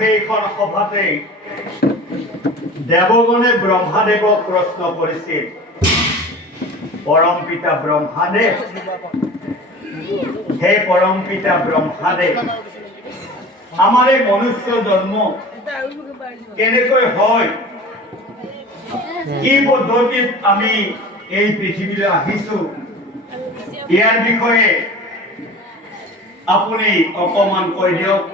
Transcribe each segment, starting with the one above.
সেইখন সভাতে দেৱগণে ব্ৰহ্মাদেৱক প্ৰশ্ন কৰিছিল, পৰম পিতা ব্ৰহ্মাদেৱ, হে পৰম পিতা ব্ৰহ্মাদেৱ, আমাৰ এই মনুষ্য জন্ম কেনেকৈ হয়, কি পদ্ধতিত আমি এই পৃথিৱীলৈ আহিছো, ইয়াৰ বিষয়ে আপুনি অকমান কৈ দিয়ক।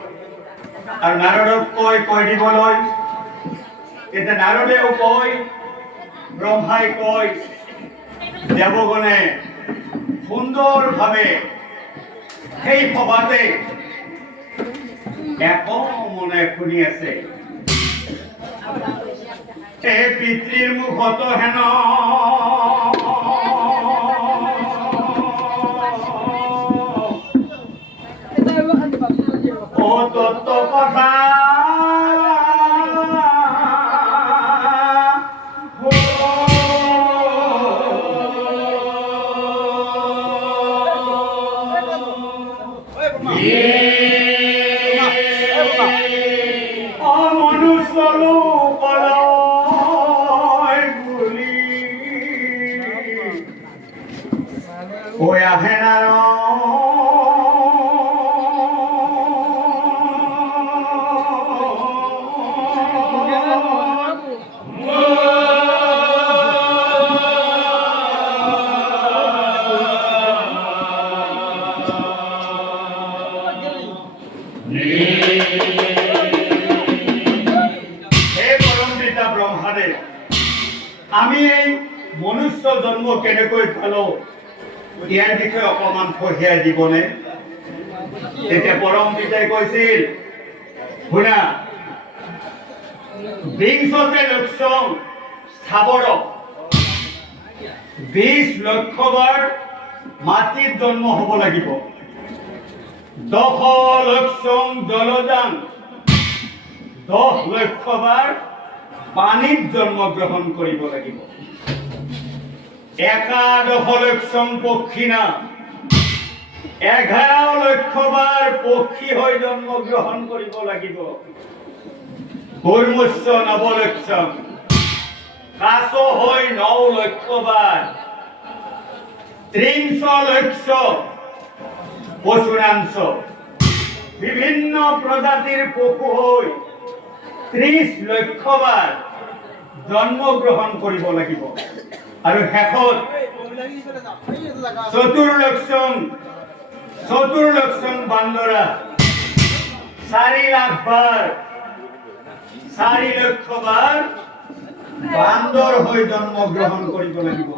আৰু নাৰদক কৈ দিবলৈ তেতিয়া নাৰদেও কয়, ব্ৰহ্মাই কয়, দেৱগণে সুন্দৰভাৱে সেই সভাতে একমনে শুনি আছে। এই পিতৃৰ মুখত হেন তত্ত্ব কথা অমনুষ্য লোকলৈ বুলি কৈ আহে আমি এই মনুষ্য জন্ম কেনেকৈ পালো, ইয়াৰ বিষয়ে অকমান কঢ়িয়াই দিবনে? তেতিয়া পৰম পিতাই কৈছিল, শুনা, বিংশতে লক্ষং স্থাৱৰ, 20 লক্ষবাৰ মাটিত জন্ম হ'ব লাগিব, 10 লক্ষং জলযান, 10 লক্ষবাৰ পানীত জন্মগ্ৰহণ কৰিব লাগিব, 11 লক্ষং পক্ষীনা, 11 লক্ষবাৰ পক্ষী হৈ জন্মগ্ৰহণ কৰিব লাগিব, কুৰ্মস্য 9 লক্ষং, কাছ হৈ 9 লক্ষবাৰ, 30 লক্ষ পশুৰাংশ, বিভিন্ন প্ৰজাতিৰ পশু হৈ 30 লক্ষবাৰ জন্মগ্ৰহণ কৰিব লাগিব, আৰু শেষত 4 লক্ষং বান্দৰা, 4 লাখ বাৰ, 4 লক্ষবাৰ বান্দৰ হৈ জন্মগ্ৰহণ কৰিব লাগিব,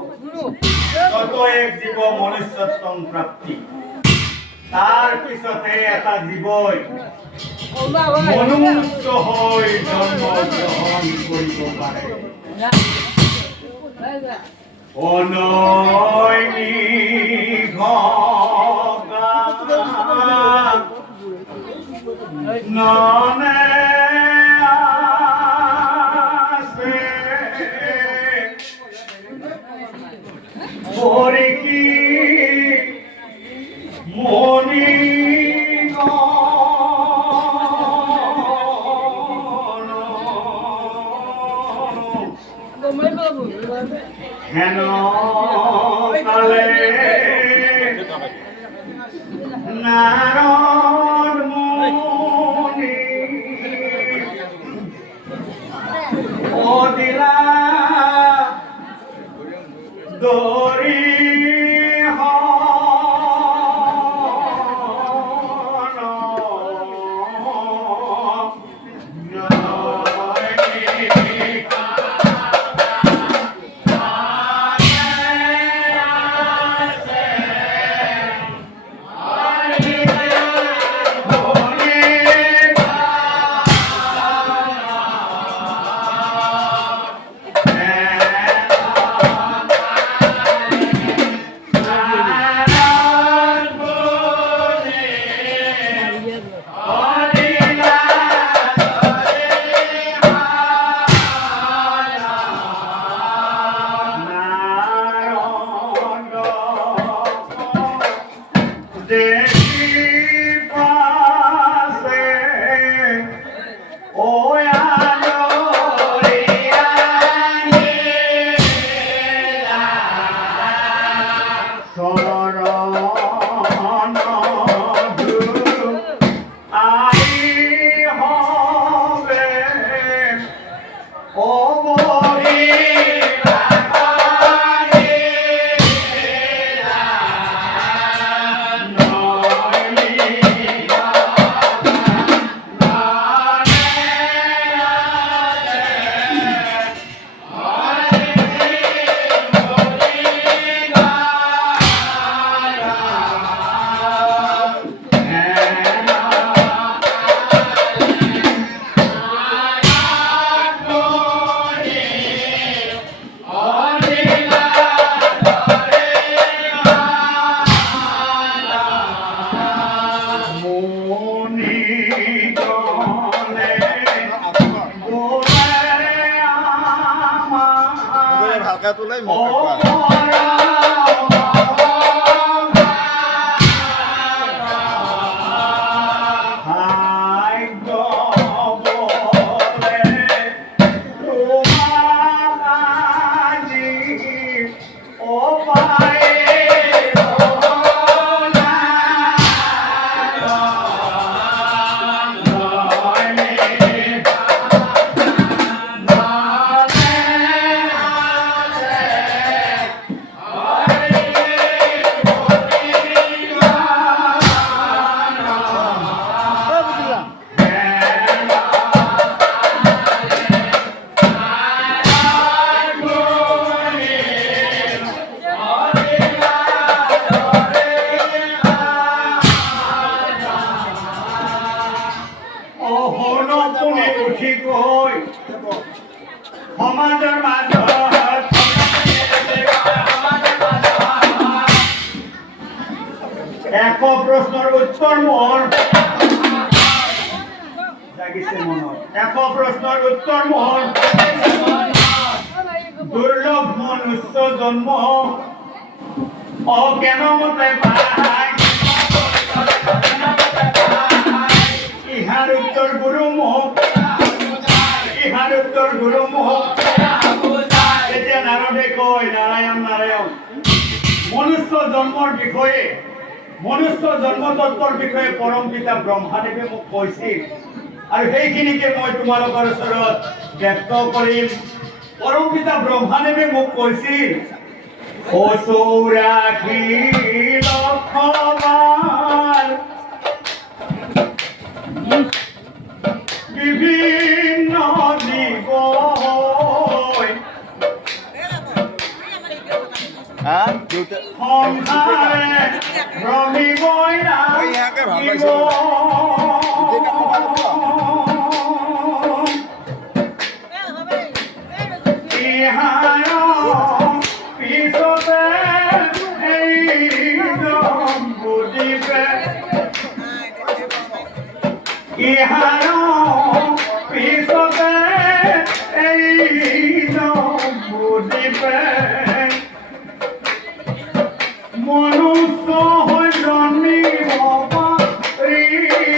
তত এক জীৱ মনুষ্যত্বং প্ৰাপ্তি। তাৰ পিছতে এটা জীৱই মনুষ্য হৈ জন্মগ্ৰহণ কৰিব পাৰে। ননে আছে পৰীক্ষী মনি হেন কালে নারদ মুনি ওদিলা দরি চরণ আই হবে ও বলি হালকা তুলাই সমাজৰ মাজত এক প্ৰশ্নৰ উত্তৰ মোৰ জাগিছে মনত এক প্ৰশ্নৰ উত্তৰ মোৰ দুৰ্লভ মনুষ্য জন্ম কেন মতে পায় ইহাৰ উত্তৰ গুৰু মোক ইহাৰ উত্তৰ গুৰু মোক এতিয়া নাৰদে কয় নাৰায়ণ নাৰায়ণ মনুষ্য জন্মৰ বিষয়ে মনুষ্য জন্মতত্বৰ বিষয়ে পৰম পিতা ব্ৰহ্মাদেৱে মোক কৈছিল আৰু সেইখিনিকে মই তোমালোকৰ ওচৰত ব্যক্ত কৰিম পৰম পিতা ব্ৰহ্মাদেৱে মোক কৈছিল ও চৌৰাশী লক্ষবাৰ বিভিন্ন জীৱ সংসাৰে ভ্ৰমিবই নাহিব ইহাৰ পিছতে এইজন বুজিবে ইহাৰ পিছতে এইজন বুজিবে মনুষ্য হৈ জন্মিব পাৰিব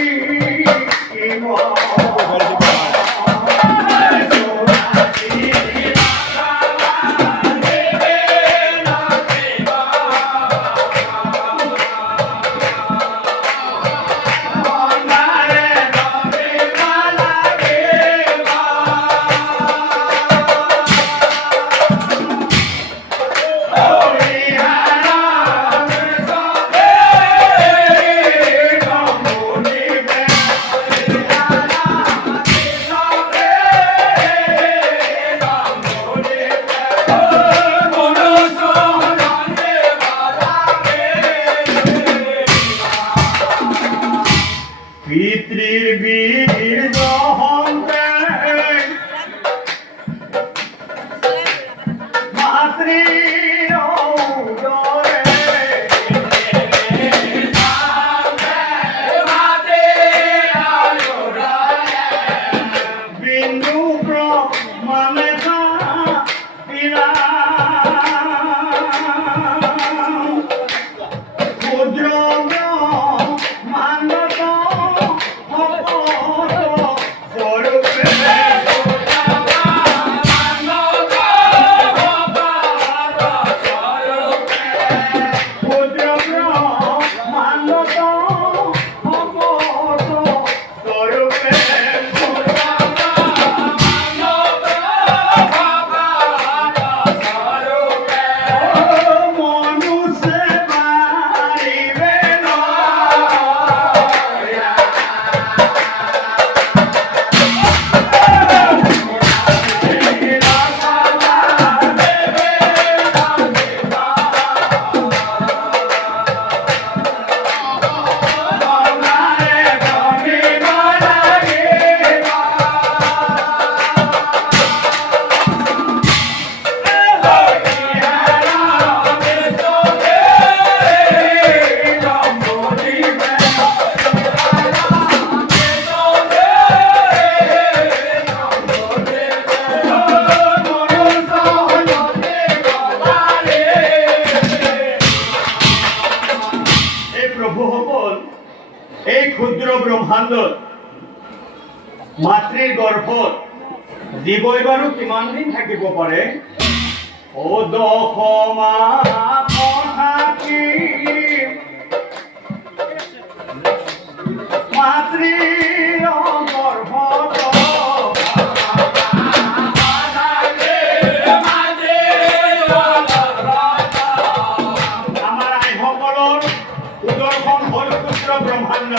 পিতৃৰ বীৰ জহন্তে মাতৃৰ উদৰে বিন্দু ব্ৰহ্মণে পিৰা ক্ষুদ্ৰ ক্ষুদ্র প্ৰভুসকল, এই ক্ষুদ্ৰ ব্ৰহ্মাণ্ডত মাতৃৰ গৰ্ভত জীৱই বাৰু কিমান দিন থাকিব পাৰে? ও 10 মাহ থাকিম মাতৃৰ গৰ্ভত। আমাৰ আইসকলৰ উদৰখন হ'ল ক্ষুদ্ৰ ব্ৰহ্মাণ্ড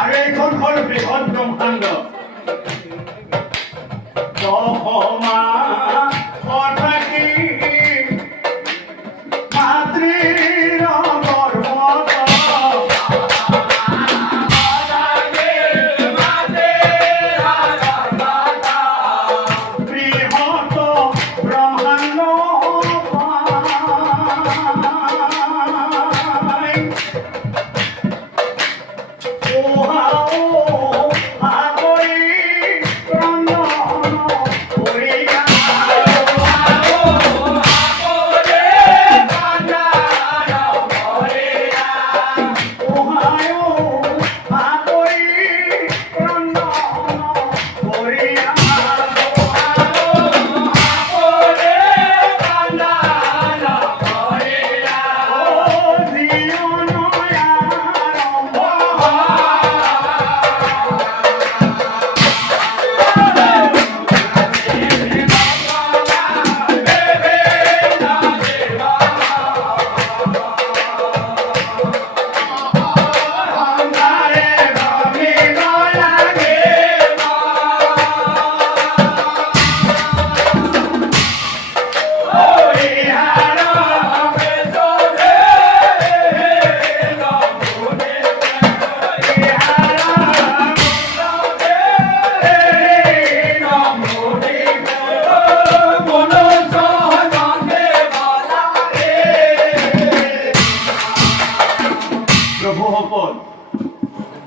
আৰু এইখন হ'ল বৃহৎ ব্ৰহ্মাণ্ড। 10 মাহ থাকিম মাতৃৰ গৰ্ভত। বৃহৎ ব্ৰহ্মাণ্ড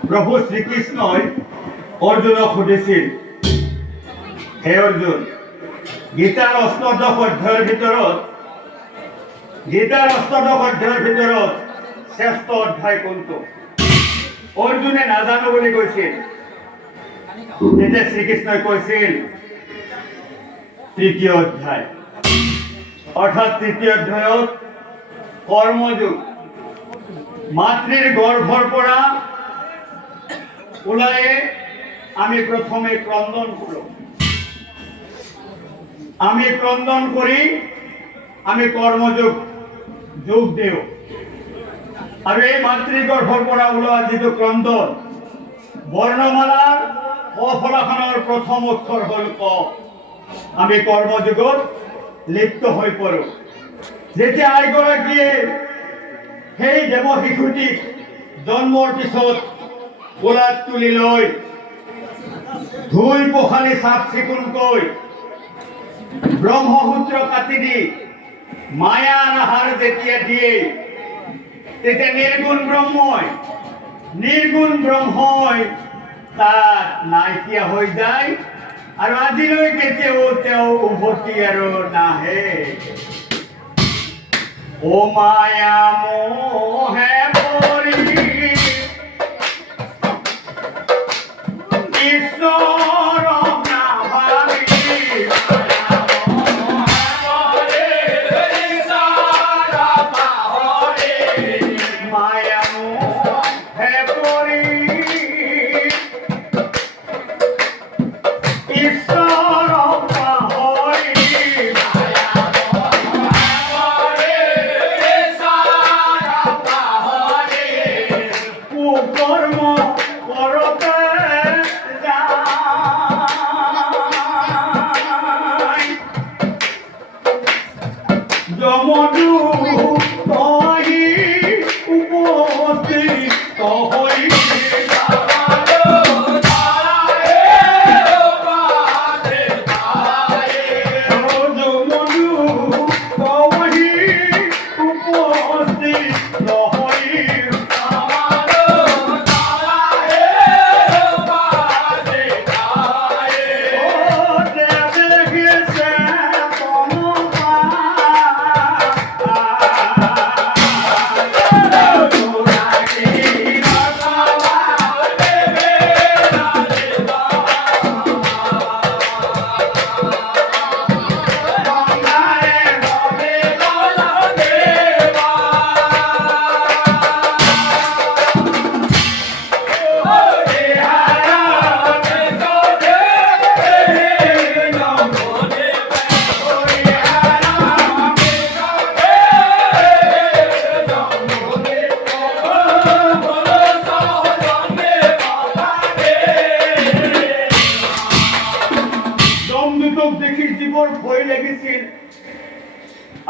প্ৰভু শ্ৰীকৃষ্ণই অৰ্জুনক সুধিছিল, হে অৰ্জুন, গীতাৰ অষ্টাদশ অধ্যায়ৰ ভিতৰত শ্ৰেষ্ঠ অধ্যায় কোনটো? অৰ্জুনে নাজানো বুলি কৈছিল। তেতিয়া শ্ৰীকৃষ্ণই কৈছিল তৃতীয় অধ্যায়, অৰ্থাৎ তৃতীয় অধ্যায়ত কৰ্মযোগ। মাতৃৰ গৰ্ভৰ পৰা ওলাই আমি প্ৰথমে ক্ৰন্দন কৰোঁ। আমি ক্ৰন্দন কৰি আমি কৰ্মযোগ যোগ দিওঁ। আৰু এই মাতৃগৰ্ভৰ পৰা ওলোৱা যিটো ক্ৰন্দন, বৰ্ণমালাৰ অফলাখনৰ প্ৰথম অক্ষৰ হ'ল ক। আমি কৰ্মযোগত লিপ্ত হৈ পৰোঁ। যেতিয়া আইগৰাকীয়ে সেই দেৱ শিশুটিক জন্মৰ পিছত কোলাত তুলি লৈ ধুই পখালি চাফ চিকুণকৈ ব্ৰহ্মসূত্ৰ কাটি দি মায়াৰ আহাৰ যেতিয়া দিয়ে, তেতিয়া নিৰ্গুণ ব্ৰহ্মই তাত নাইকিয়া হৈ যায় আৰু আজিলৈ কেতিয়াও তেওঁ উভতি আৰু নাহে। ও মায়া মোহে পৰি ঈশ্বৰক নাভাবি, মায়া মোহে পৰি ঈশ্বৰক পাহৰি,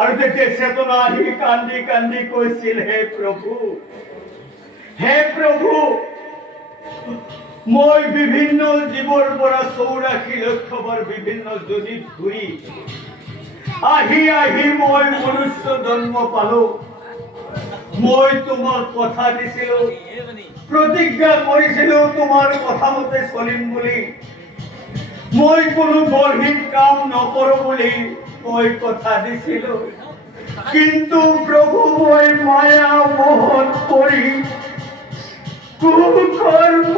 আৰু তেতিয়া চেতনা আহি কান্দি কান্দি কৈছিল, হে প্ৰভু, মই বিভিন্ন জীৱৰ পৰা 84 লক্ষ বাৰ বিভিন্ন জনিত ঘূৰি আহি আহি মই মনুষ্য জন্ম পালো। মই তোমাৰ কথা দিছিলো, প্ৰতিজ্ঞা কৰিছিলো তোমাৰ কথা মতে চলিম বুলি। মই কোনো বৰহীন কাম নকৰো বুলি মই কথা দিছিলো, কিন্তু প্ৰভু মই মায়া মোহন কৰি কুকৰ্ম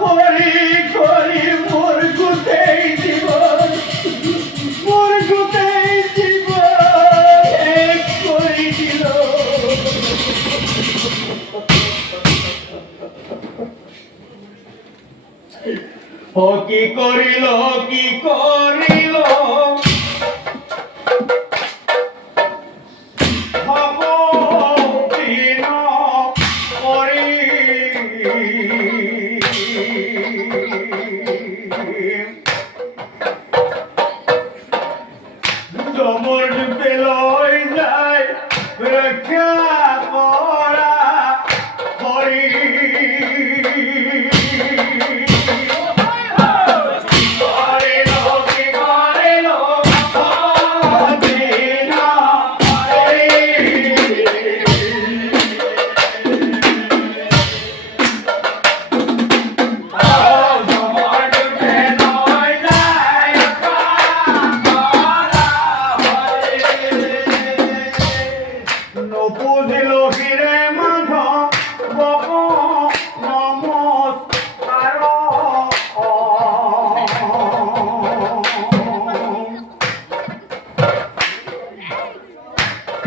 কৰি কৰি মোৰ গোটেই জীৱন শেষ কৰি দিলো। কি কৰিল জমর পেলই যায় রক্ষা করা হরি।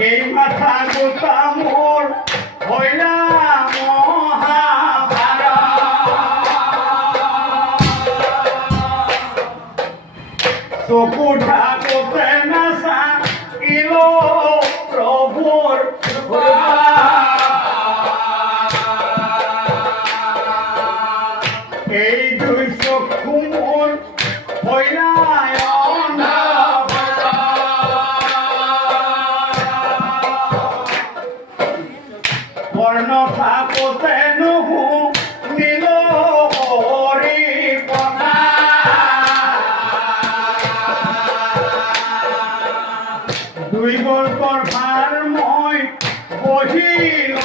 এই মাথা গোটা মোর হইলা চকু ঢাকতে নাচা ইলো প্রভুর এই দুই চক্ষু মোর হইলা বর্ণ থাকতে নহু নীল হরি কথা দুই গল্পর ভার মই বহিল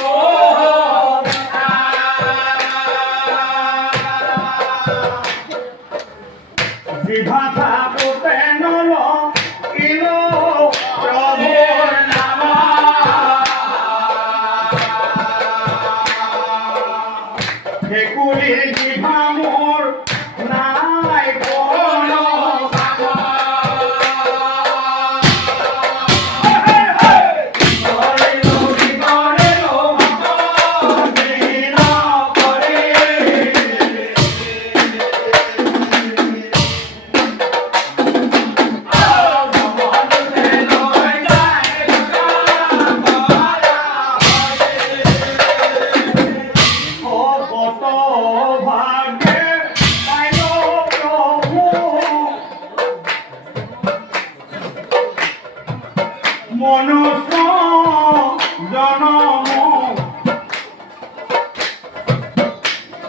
জিভা থাকতে নল ইল প্রভুর নাম ঠেকুলির জিভা মোর নাই কোনো মনুষ্য জনম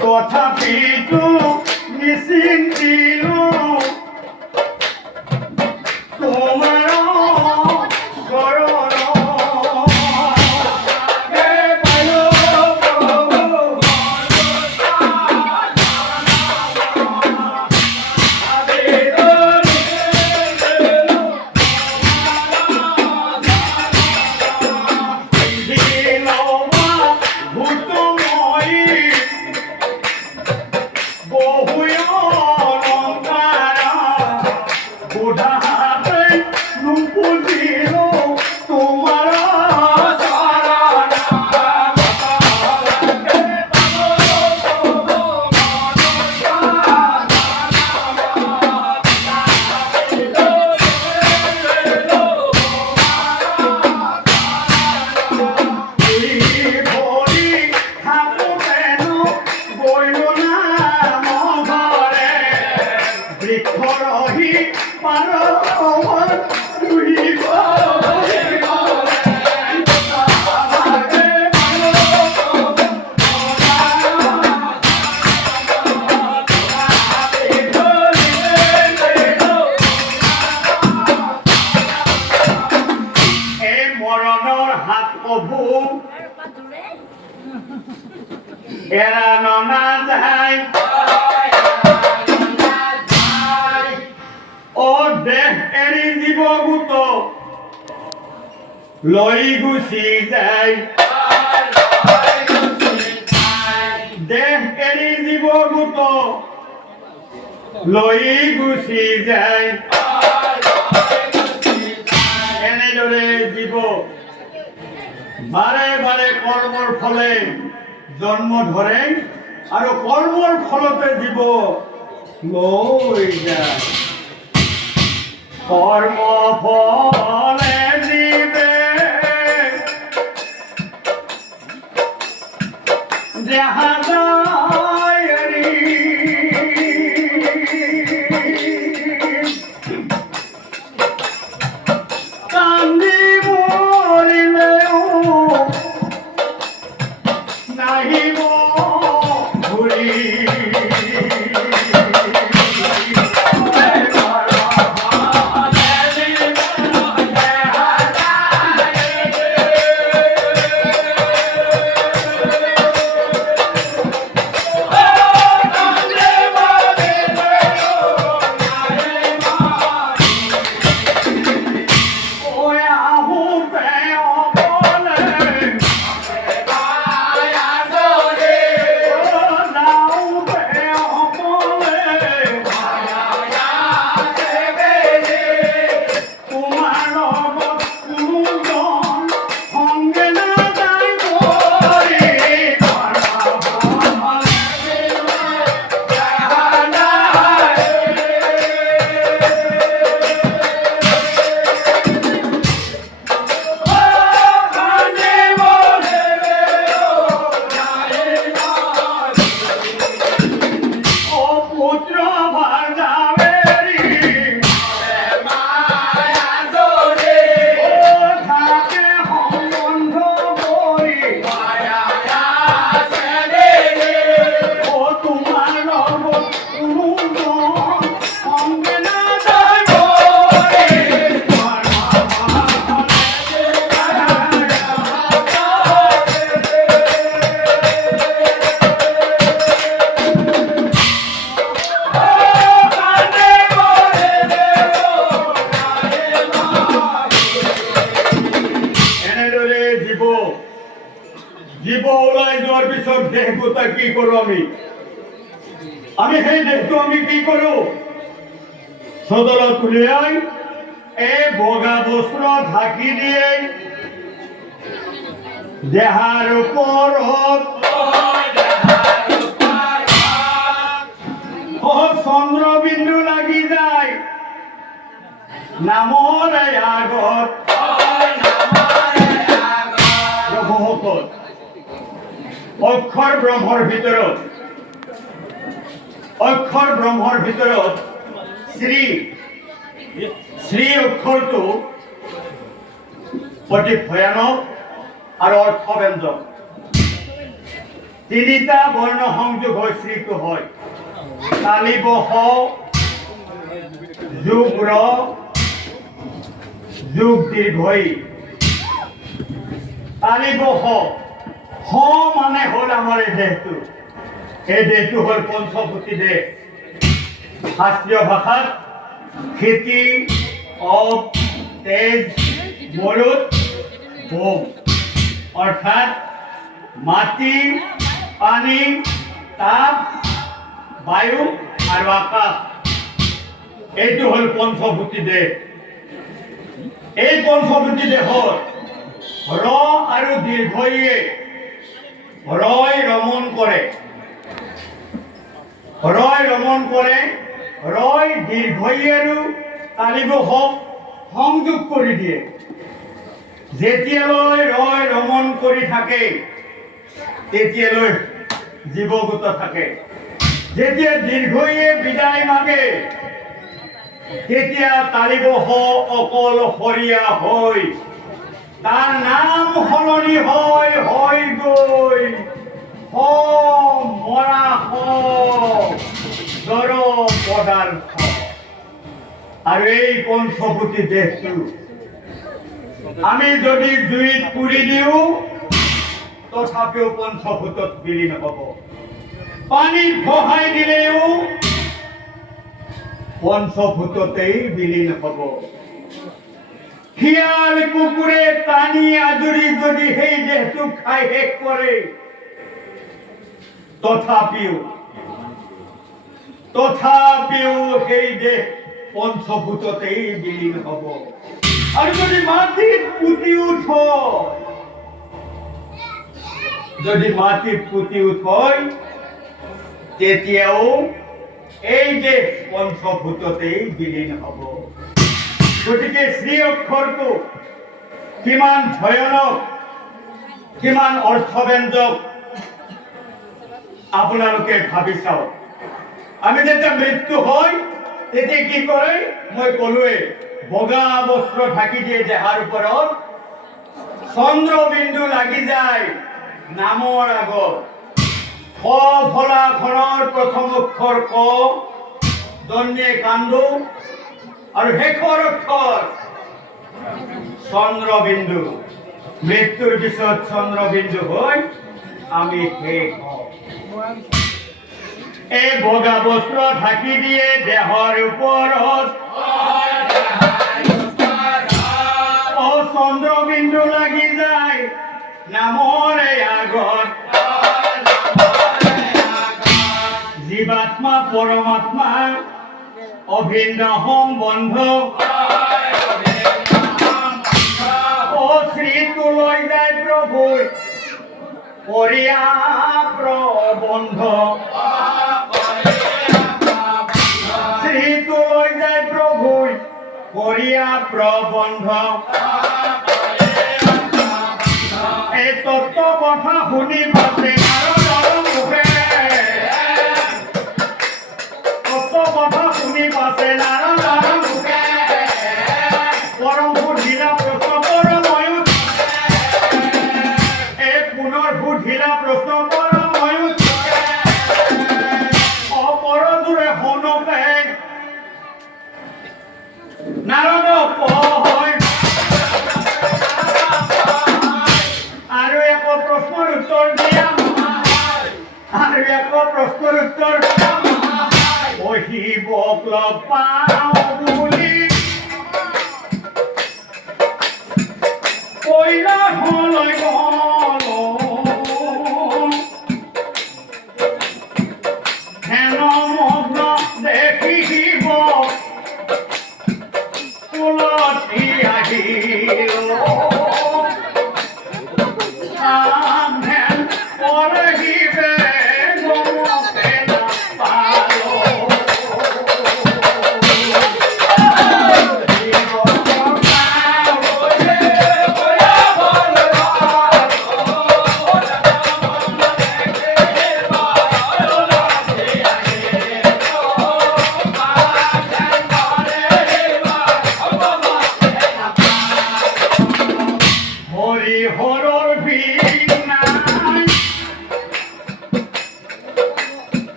তথাপিতো নিশ্চিন্তিল তোমার চরণ বহু অলঙ্কার এড়ানো না যায় ও দেহ এৰি জীৱগুত লৈ গুচি যায় দেহ এৰি জীৱগুত লৈ গুচি যায় এনেদৰে জীৱ বাৰে বাৰে কৰ্মৰ ফলে জন্ম ধৰে আৰু কৰ্মৰ ফলতে জীৱ লৈ যায় কর্ম ফলে জীবে যাহা যায় রে কান্দি মরিলেও নাহিব ঘুরি জীৱ ওলাই যোৱাৰ পিছত দেহগোটা কি কৰো আমি সেই দেহটো আমি কি কৰো সদলত উলিয়াই এই বগা বস্ত্ৰ ঢাকি দিয়ে দেহাৰ ওপৰত চন্দ্ৰবিন্দু লাগি যায় নামৰ আগত অক্ষৰ ব্ৰহ্মৰ ভিতৰত শ্ৰী শ্ৰী অক্ষৰটো অতি ভয়ানক আৰু অৰ্থব্যঞ্জক তিনিটা বৰ্ণ সংযোগ হৈ শ্ৰীটো হয় তালিব হ যোগ ৰ যোগ দীৰ্ঘই তালিব হ মানে হল আমার এই দেহটো হল পঞ্চভূতি দেহ শাস্ত্রীয় ভাষাত খেতি অপ তেজ মৰুত ভোগ অর্থাৎ মাটি পানী তাপ বায়ু আর আকাশ এইটো হল পঞ্চভূতি দেহ এই পঞ্চভূতি দেহৰ ৰ আৰু দীৰ্ঘয়ে রয় রমণ করে রয় দীর্ঘইয়েরও তালিব হক সংযোগ করে দিয়ে যেতিয়ালৈ রয় রমণ করে থাকে তেতিয়ালৈ জীবগত থাকে যেতিয়া দীর্ঘইয়ে বিদায় মাগে তেতিয়া তালিব হ অকল হরিয়া হয় তার নাম সলনি হয় গৈ মরা জড় পদার্থ আর এই পঞ্চভূতি দেহটো আমি যদি জুইত পুৰি দিওঁ তথাপিও পঞ্চভূতত বিলীন হ'ব। পানীত ভহাই দিলেও পঞ্চভূততেই বিলীন হ'ব। শিয়াল কুকুৰে টানি আজুৰি যদি সেই দেহটো খাই শেষ কৰে, তথাপিও সেই দেহ পঞ্চভূততেই বিলীন হ'ব। আৰু যদি মাটিত পুতি উঠয়, তেতিয়াও এই দেহ পঞ্চভূততেই বিলীন হ'ব। গতিকে শ্ৰী অক্ষৰটো কিমান ভয়ানক, কিমান অৰ্থব্যঞ্জক আপোনালোকে ভাবি চাওক। আমি যেতিয়া মৃত্যু হয় তেতিয়া কি কৰে? মই ক'লোৱে, বগা বস্ত্ৰ ঢাকি দিয়ে দেহাৰ ওপৰত, চন্দ্ৰবিন্দু লাগি যায় নামৰ আগত। ক ফলাখনৰ প্ৰথম অক্ষৰ ক, দন্দিয়ে কান্দো, আৰু শেষৰ অক্ষৰ চন্দ্ৰবিন্দু। মৃত্যুৰ পিছত চন্দ্ৰবিন্দু হৈ আমি শেষ হওঁ। এই বগা বস্ত্ৰ ঢাকি দিয়ে দেহৰ ওপৰত, চন্দ্ৰবিন্দু লাগি যায় নামৰে আগত। জীৱাত্মা পৰমাত্মা অভিন্ন সম্বন্ধ, শ্ৰীটো লৈ যায় প্ৰভু কৰিয়া প্ৰবন্ধ। শ্ৰীটো লৈ যায় প্ৰভু কৰিয়া প্ৰবন্ধ। এই তত্ত্ব কথা শুনি পাছে নাৰদৰ মুখে, তত্ত্ব কথা শুনি পাছে নাৰদৰ মুখে, পৰম সুধিলা প্ৰশ্ন পৰময়ো, এই পুনৰ সুধিলা প্ৰশ্ন পৰময়ো, অপৰদূৰে শুনোপে নাৰদ কয়। আৰু এক প্ৰশ্নৰ উত্তৰ দিয়া, আৰু এক প্ৰশ্নৰ উত্তৰ শিৱক লগ পাওঁ বুলি কৈলাসলৈ গ'লো, ধ্যানমগ্ন দেখি শিৱ তুলসী আহিল।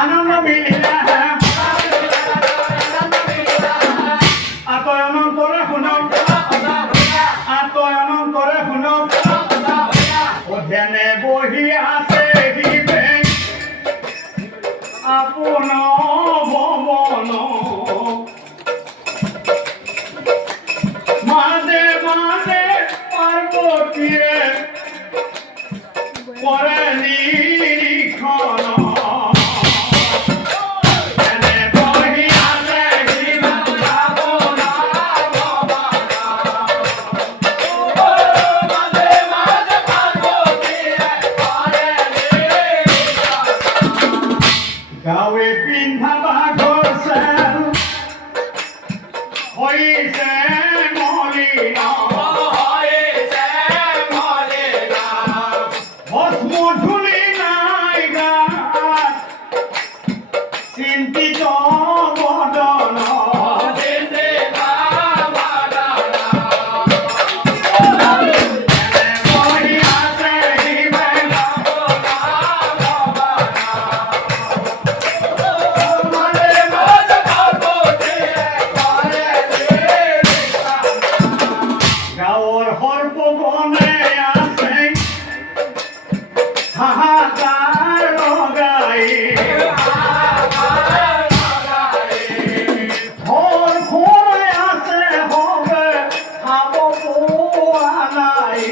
আনন্দ মিলিলা আতয় অনন্তরে শুনক আতয় অনন্তরে শুনক অধ্যয়নে বহি আছে হিবে আপোন ভৱন মাজে মাজে পাৰ্বতীয়ে কৰে নিৰীক্ষণ এনে বহি আছে হিবা আপোন সর্বগণে আছে হাহাকার লগাই ঘর ঘরে আছে হবে খাব পোয়া নাই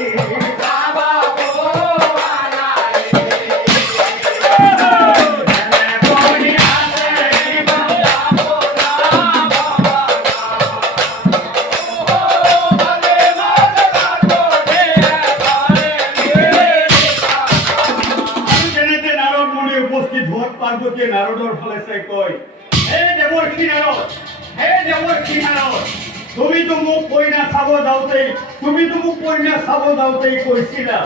উপস্থিত হওয়ার পার্বতী নারদর ফলে সে কয় হে দেবর্ষী নারদ, হে দেবর্ষী নারদ, তুমি তো মোক কইনা চাব যাওঁতেই কৈছিলা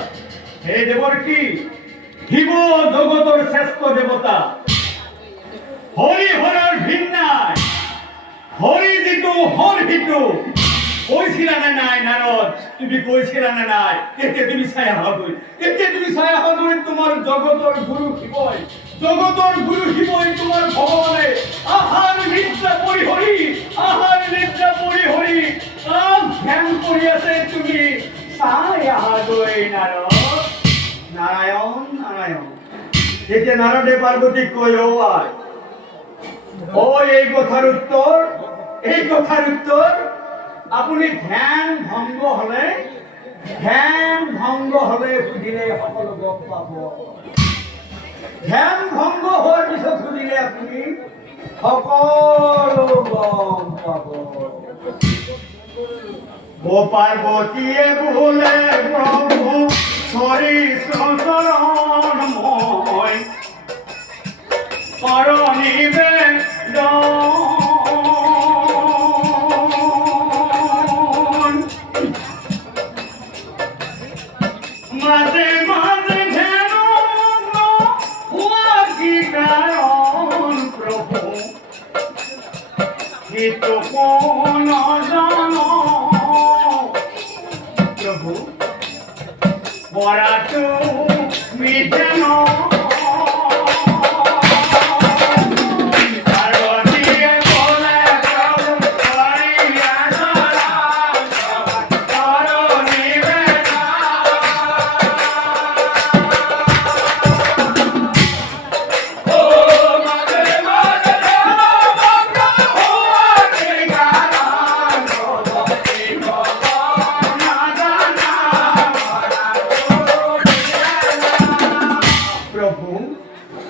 হে দেবর্ষী শিৱ জগতৰ শ্ৰেষ্ঠ দেৱতা হৰি হৰৰ ভিন নাই হৰি যিটো হৰ সিটো কৈছিলা নে নাই নারদ তুমি কৈছিলা নে নাই তেতিয়া তুমি চাই আহাগৈ তোমাৰ জগতৰ গুৰু শিৱই তোমাৰ ভগৱানে আহাৰ নিদ্ৰা পৰি হৰি ধ্যান কৰি আছে তুমি চাই আহাগৈ নারদ নারায়ণ তেতিয়া নারদে পার্বতীক কয় ও আই ও এই কথার উত্তর আপুনি ধ্যান ভংগ হলে সুধিলে সকলো গম পাব ধ্যান ভংগ হোৱাৰ পিছত সুধিলে আপুনি সকলো গম পাব ও পার্বতীয়ে বোলে প্রভু হৰি চৰণ মই করণিবে মাঝে মাঝে ধ্যান হওয়ার কি কারণ প্রভু হিত কোন জানো প্রভু বরা তুমি জানো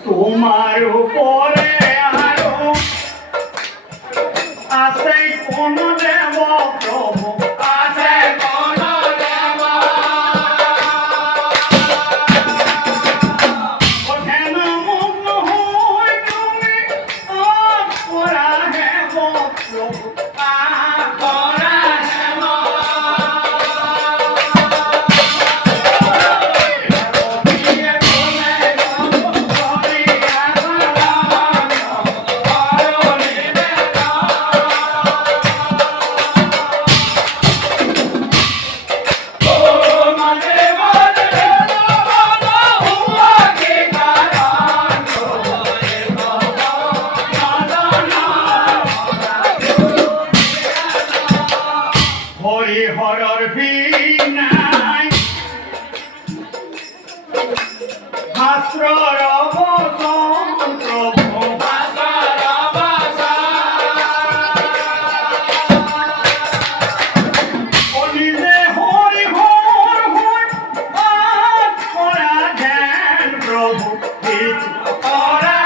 তোমার উপরে আরো আছে কোন দেব প্রভু আছে কোন দেব ধ্যান মগ্ন হই তুমি করা হেব প্রভু করা হেব হরি হরর ভিনাই শাস্ত্রর অবসান প্রভু শাস্ত্রর অবসান নিজে হরি হর হর করা ধ্যান প্রভু করা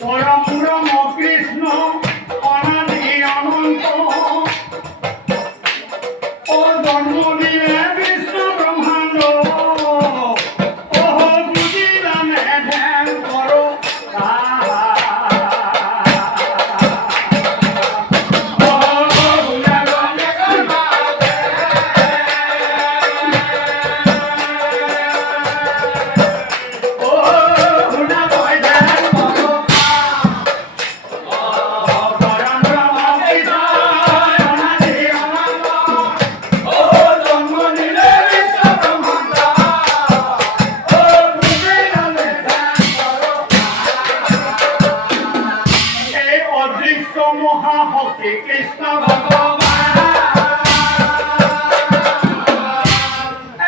পরম ব্রহ্ম কৃষ্ণ অনাদি অনন্ত ও জন্ম দিলে বিষ্ণু ব্রহ্মাণ্ড ওহ বুঝিলামে ধ্যান করো মহাভক্তি কৃষ্ণ ভগবান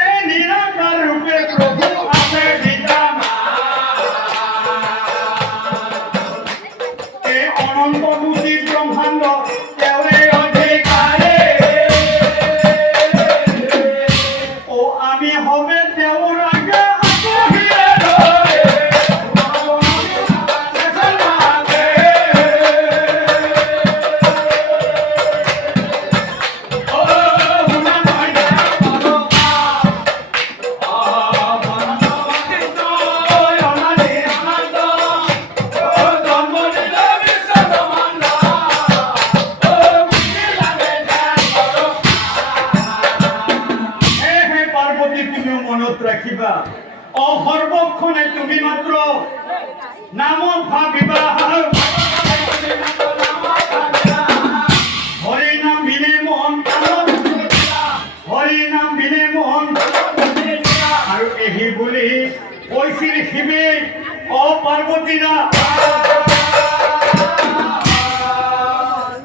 এই নিরাকার রূপে প্রভু আছে বিদ্যমান এই অনন্ত বুদ্ধি ব্রহ্মাণ্ড দেওরে অধিকারে ও আমি হবে দেওর আগে আসিয়ে ধরে রাখিবা অসর্বক্ষণে তুমি মাত্র নাম ভাবিবা হরি নাম বিনে মন হৰি নাম বিনে মন আৰু এহি বুলি কৈছিল শিৱে অ পাৰ্বতীৰা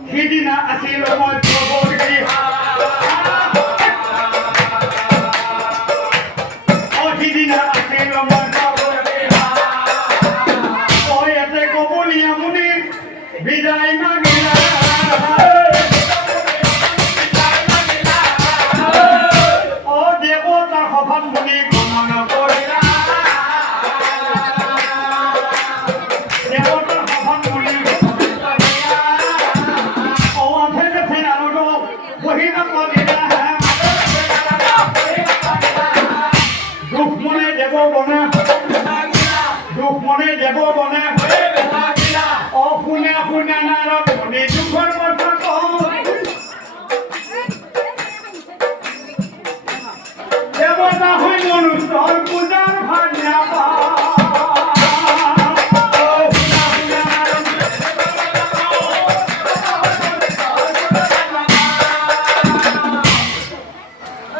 সিদিনা আছিল মই প্ৰভুৰ গৃহ সিদিনা আছিল মই প্ৰভুৰ গৃহ ঐ এতে কবলীয়া মুনি বিদায় মাগিলা দুখ মনে দেব বনে অশুনে শুনে নারদ মনে দুখৰ কথা কওঁ দেৱতা হৈ মনুষ্যৰ পূজাৰ ভাগ নাপাওঁ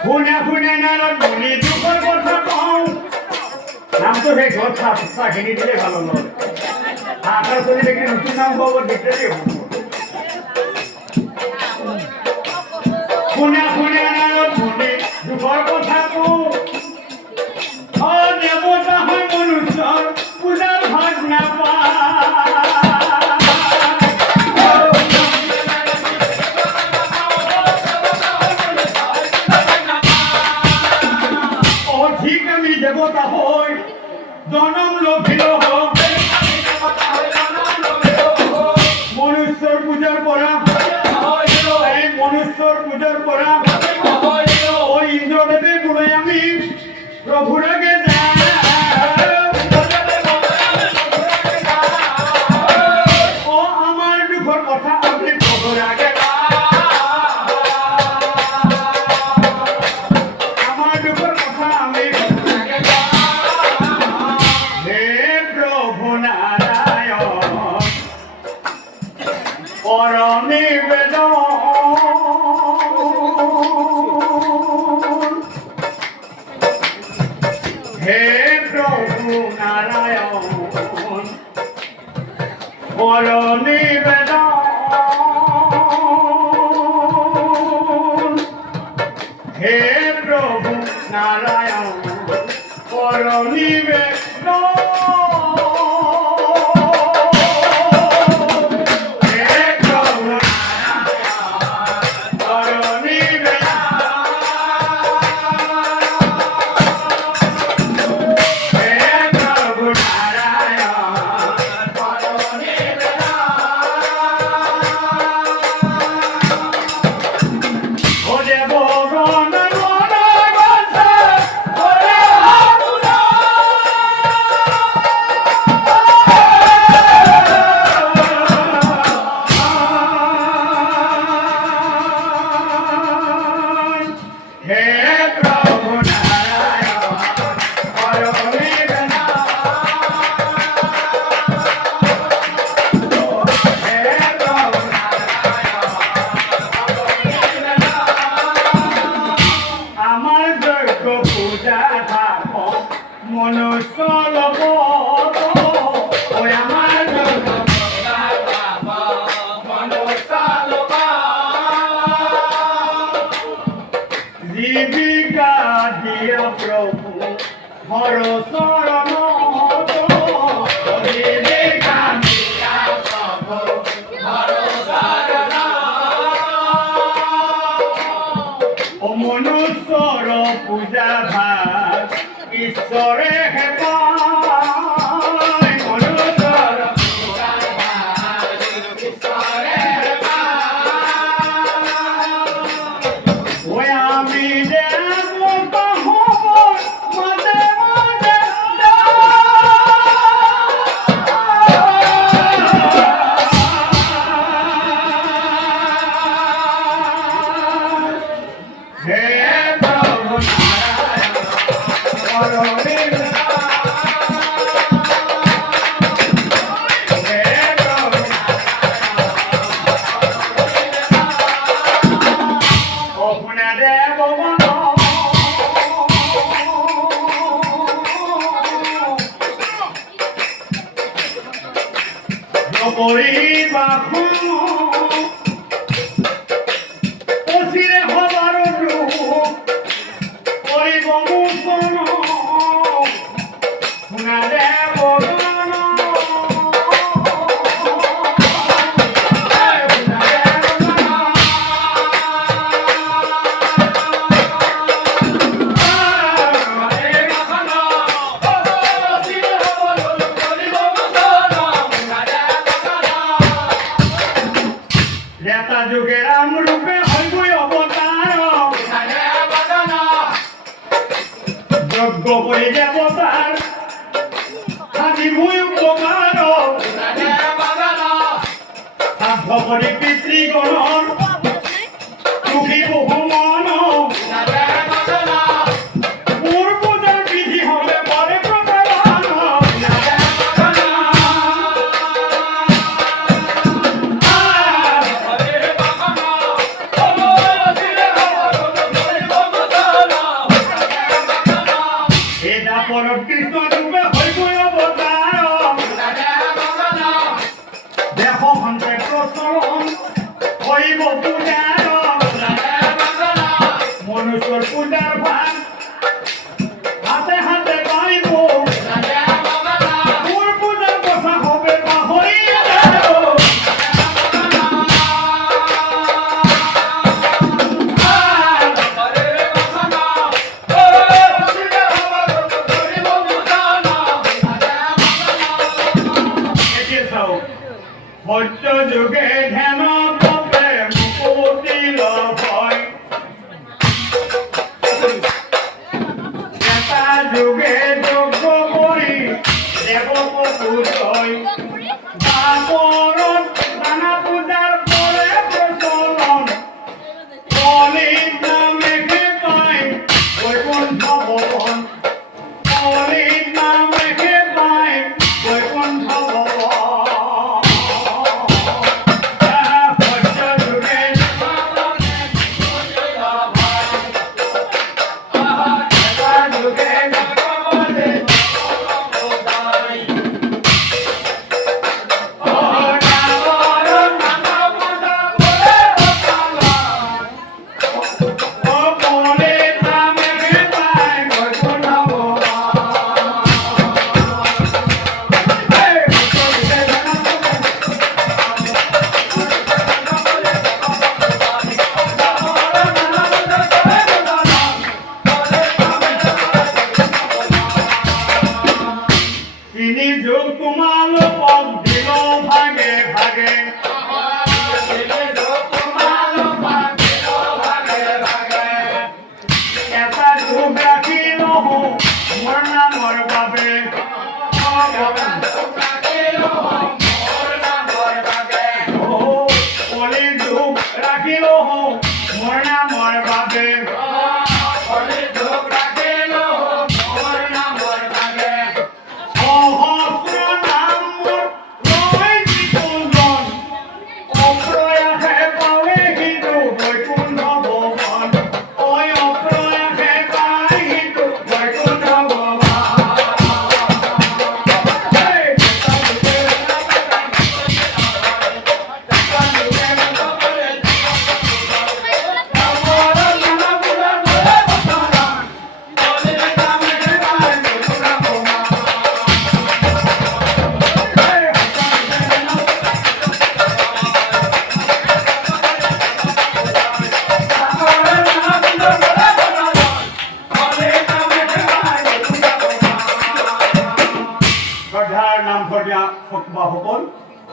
শুনে শুনে নারদ মনে দুখৰ কথা কওঁ নামটো সেই ঘৰ চাখিনি দিলে ভালো নয় আকার চলি দেখি নতুন নাম পাবো দেখতে শুনে শুনে নারদ শুনে দুখৰ কথা কওঁ অ দেৱতা হয় মনুষ্যৰ পূজাৰ ভাগ নাপায় অধিক আমি দেৱতা হৈ জনম লভিল মনুষ্যৰ পূজাৰ পৰা এই মনুষ্যৰ পূজাৰ পৰা ঐ ইন্দ্ৰদেৱে বোলে আমি প্ৰভুৰ আগে অ আমাৰ দুখৰ কথা আমি প্ৰভুৰ আগে আমাৰ দুখৰ কথা আমি নিবেদন হে প্রভু নারায়ণ পর নিবেদন হে প্রভু নারায়ণ পর নিবেদন মনুষ্যরে হে পায় মনুষ্যর ওই আমি দেব কহবর মাঝে মাঝে হে প্রভু নারায়ণ ত্রেতা যুগে রাম রূপে হইবই অবতার যজ্ঞ করে দেবতার হাজিবই উপকার সাধ্য করে পিতৃগণ সুখী বহু মন পূর্বদের বিধি হবে পরে প্রকার কৃষ্ণ রূপে হইবই অবতার দেহ হন্তে প্রচলন হইব পূজার মনুষ্যর পূজার ভাগ হাতে হাতে পাইব তোর পূজার কথা হবে বাহরিয়া মধ্য যুগে ধ্যান তপে মুকুতি লভয় ত্রেতা যুগে যজ্ঞ করি দেবক পূজয় বাপরত নানা পূজার পরে প্রচলন কলির নামে পাই বৈকুণ্ঠ ভবন কলির নামে পাই বৈকুণ্ঠ ভবন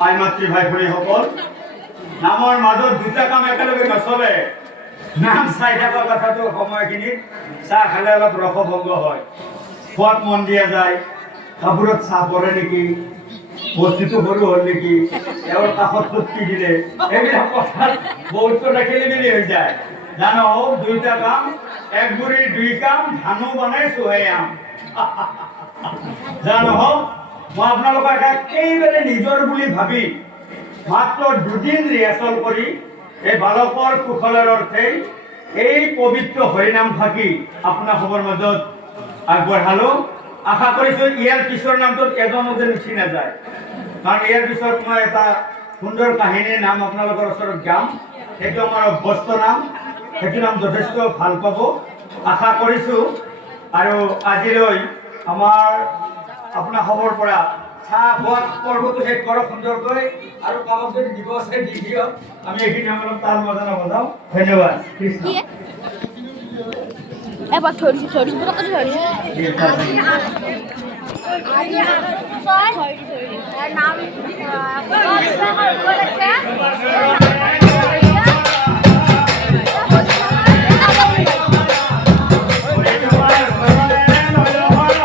আই মাতৃ ভাই ভনীসকল, নামৰ মাজত দুটা কাম একেলগে নচলে। নাম চাই থকা কথাটো সময়খিনিত চাহ খালে অলপ ৰসভংগ হয়, খোৱাত মন দিয়া যায়, কাপোৰত চাহ পৰে নেকি, বস্তুটো সৰু হ'ল নেকি, তেওঁৰ কাষত ফুটকি দিলে, এইবিলাক কথাত বহুত কথা খেলি মেলি হৈ যায়। জানো দুইটা কাম, এক বুঢ়ীৰ দুই কাম, ধানো বনাইছো হে আম। জানো মই আপোনালোকক একেবাৰে নিজৰ বুলি ভাবি মাত্ৰ দুদিন ৰিহাৰ্চল কৰি এই বালকৰ কুশলৰ অৰ্থেই এই পবিত্ৰ হৰিনাম ফাঁকি আপোনালোকৰ মাজত আগবঢ়ালো। আশা কৰিছোঁ ইয়াৰ পিছৰ নামটোত এজনো যেন উঠি নাযায়, কাৰণ ইয়াৰ পিছত মই এটা সুন্দৰ কাহিনীৰ নাম আপোনালোকৰ ওচৰত গাম। সেইটো আমাৰ অভ্যস্ত নাম, সেইটো নাম যথেষ্ট ভাল পাব আশা কৰিছোঁ। আৰু আজিলৈ আমাৰ আপোনালোকৰ পৰা চাহ খোৱা পৰ্বটো শেষ কৰক সুন্দৰকৈ, আৰু কামত যদি দিব আছে দি দিয়ক। আমি এইখিনি অলপ তাল মজা বজাওঁ। ধন্যবাদ। কৃষ্ণ। এবার থরিছি পুরো করে থরিছি নাম